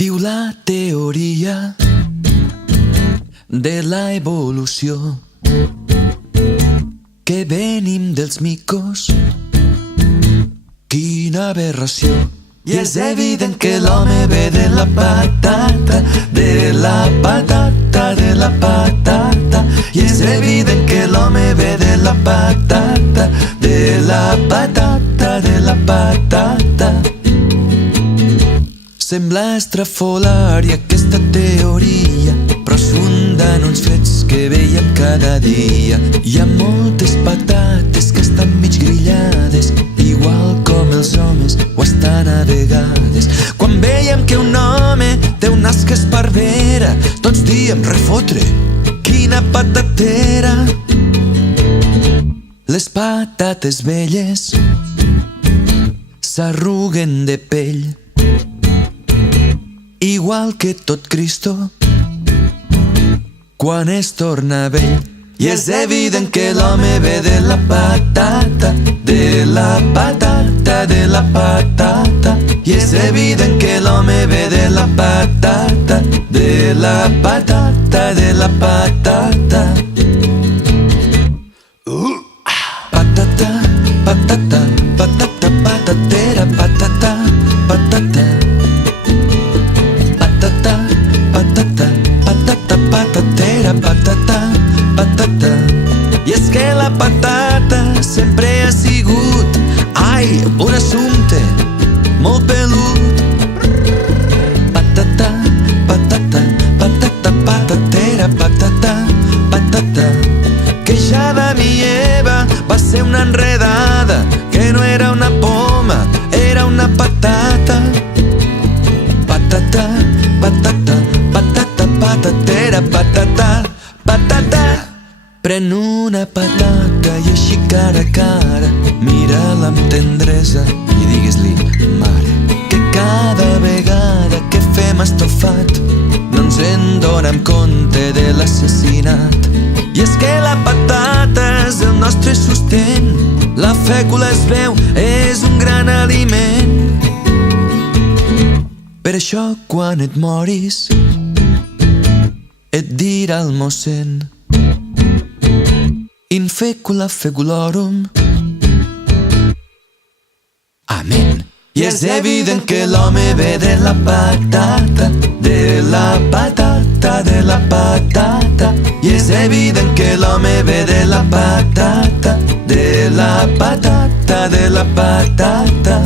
Diu la teoria de la evolució que venim dels micos. Quina aberració! I és evident que l'home ve de la patata, de la patata, de la patata. I és evident que l'home ve de la patata, de la patata, de la patata. Sembla estrafolària aquesta teoria, però es funda en uns fets que veiem cada dia. Hi ha moltes patates que estan mig grillades, igual com els homes ho estan a vegades. Quan veiem que un home té un nas que esparvera, tots diem refotre, quina patatera. Les patates velles s'arruguen de pell, igual que tot Cristo quan es torna vell. I és evident que l'home ve de la patata, de la patata, de la patata. I és evident que l'home ve de la patata, de la patata, de la patata. Patata, patata, patata, patatera, patata, patata. Patata, patata, patata, patatera, patata, patata. I és que la patata sempre ha sigut, ai, un assumpte molt pelut. Patata, patata, patata, patatera, patata, patata. Que ja Adam i Eva va ser una enredada, que no era una poma, era una patata. Patata, patata, patata, patatera, patata, patata. Pren una patata i així cara a cara mira-la amb tendresa i digues-li: mare, que cada vegada que fem estofat no ens en donem compte de l'assassinat. I és que la patata és el nostre sostén, la fècula es veu, és un gran aliment. Per això quan et moris et dirà el mossèn: in fecula feculorum. Amén. I és evident que l'home ve de la patata, de la patata, de la patata. I és evident que l'home ve de la patata, de la patata, de la patata.